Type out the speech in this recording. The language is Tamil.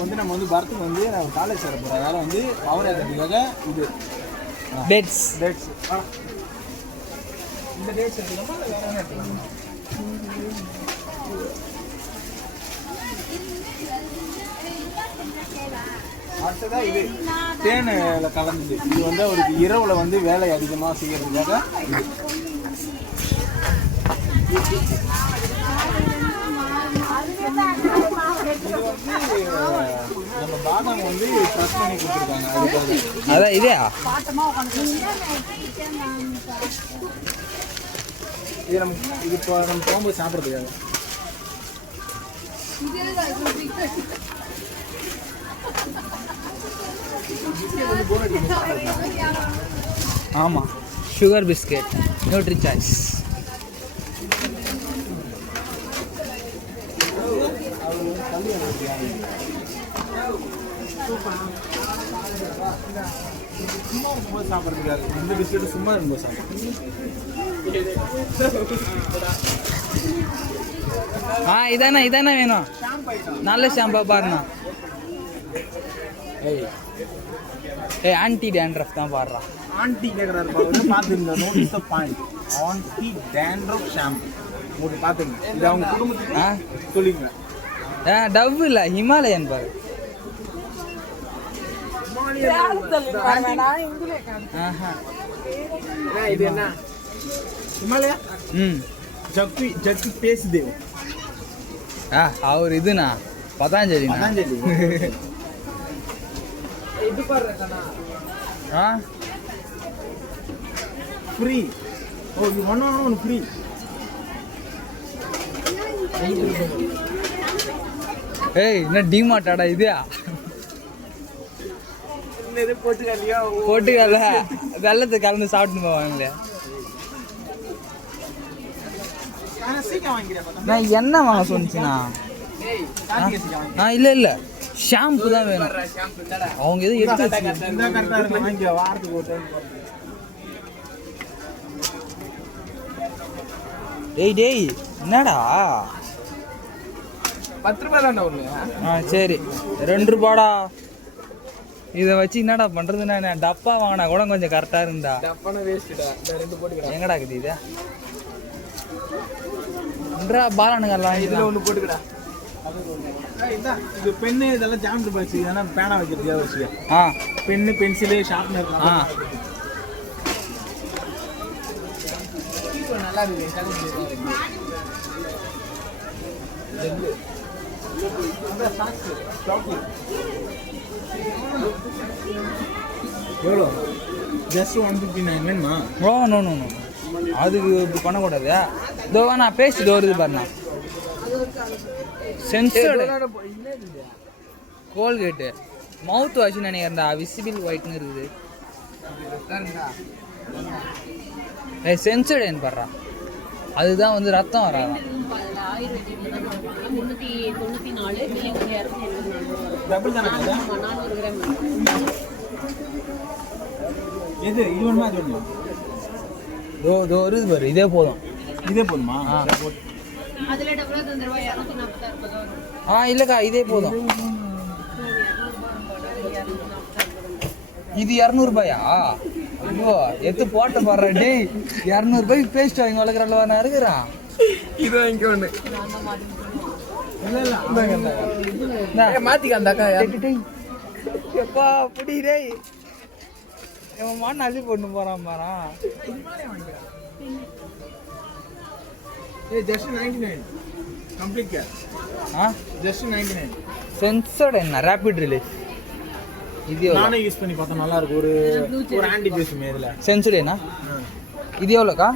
வந்து நம்ம வந்து பரத்துக்கு வந்து காலேஜ் சேர போகிறோம். அதனால் வந்து பவர் ஏற்றுறதுக்காக இது டேட்ஸ் இந்த டேட்ஸ் எடுத்துக்கலாமா இல்லை வேறு என்ன எடுத்துக்கலாமா? அடுத்ததான் இது தேனில் கலந்தது. இது வந்து அவருக்கு இரவில் வந்து வேலை அதிகமாக செய்யறதுக்காக இது வந்து நம்ம பாதாம் வந்து ப்ரெஸ் பண்ணி கொடுத்துருக்காங்க. அதுக்காக அதான் இதே இது நம்ம இது இப்போ நம்ம போகும்போது சாப்பிட்றதுக்காக. ஆமாம், சுகர் பிஸ்கெட் நியூட்ரி சாய்ஸ். சும்மா இருக்கும்போது சாப்பிட்றதுக்காக இந்த பிஸ்கெட்டு சும்மா இருக்கும்போது சாப்பிட்றேன். இதானே வேணும். நல்ல ஷாம்பா பாருண்ணா. ஏய் ஆன்டி டேண்ட்ரஃப் தான் பாடுறா. ஆன்டி கேட்குறாரு பார்த்துருங்க. Notice the point. Anti dandruff shampoo உங்களுக்கு பார்த்துங்க. இது அவங்க குடும்பத்துக்கு சொல்லிங்க. டவ் இல்லை, ஹிமாலயன் பாரு. இது என்ன ஹிமாலயா? ஜப்பி ஜப்பி பேசுதே. அவர் இதுண்ணா பதாஞ்சலி. பதாஞ்சலி இது பாரு. ஃப்ரீ. ஓ இது ஒன்று ஃப்ரீ. ஏய் என்ன டிமார்ட்டாடா இது? போட்டுக்கல வெள்ளத்தை கலந்து சாப்பிட்டு போவாங்களே. நான் என்ன வாங்க சொன்னிச்சுண்ணா? இல்லை ஷாம்பு தான் வேணும். அவங்க எதுவும் எடுத்து டேய் என்னடா 10 ரூபாய் தானே ஒன்று. சரி 2 ரூபாடா. இதை வச்சு என்னடா பண்ணுறது? நான் டப்பா வாங்கினா கூட கொஞ்சம் கரெக்டாக இருந்தா. எங்கடா இருக்குது இது? பாலானுங்கெல்லாம் இதில் ஒன்று போட்டுக்கடா. இது பென்னு இதெல்லாம் ஜாமெட்ரி பாக்ஸ். இதெல்லாம் பேனா வைக்கிறதுக்காக வச்சுக்க. Pen pencil sharpener. நல்லா இருக்கு. எவ்வளோ? ஜஸ்ட் 159 வேணுமா? நோ அதுக்கு இப்படி பண்ணக்கூடாது. இதோ நான் பேசிட்டு வருது பாருண்ணா. சென்சர்டு கோல்கேட்டு மவுத் வாஷ் நினைக்கிறேன்டா. விசிபிள் ஒயிட்னு இருக்குது. சென்சர்டு என்ன பண்றா? அதுதான் வந்து ரத்தம் வராது. எது இது வேணுமா? அது வேணுமா? தோ வருது பாரு. இதே போதும். இதே போதுமா? இல்லைக்கா இதே போதும். இது 200 ரூபாயா? ஐயோ எத்து போட்ட பாடுற. டேய் 200 ரூபாய்க்கு பேஸ்ட் வாங்கி வளர்க்குறல்வா நான் இருக்கிறான். இது வாங்கி ஒன்று மாத்திக்க. அந்த அக்கா எப்பா புடி. டேய் என் மண்ணு அள்ளி போட்டு போறான் பாரா. Just 99 complete care. Just 99. Censored என்ன ரேபிட் ரிலீஸ். இது நானே யூஸ் பண்ணி பார்த்தா நல்லா இருக்கு. ஒரு ஆன்டி பேசுமே இதில். சென்சர்டு என்ன இது எவ்வளோக்கா?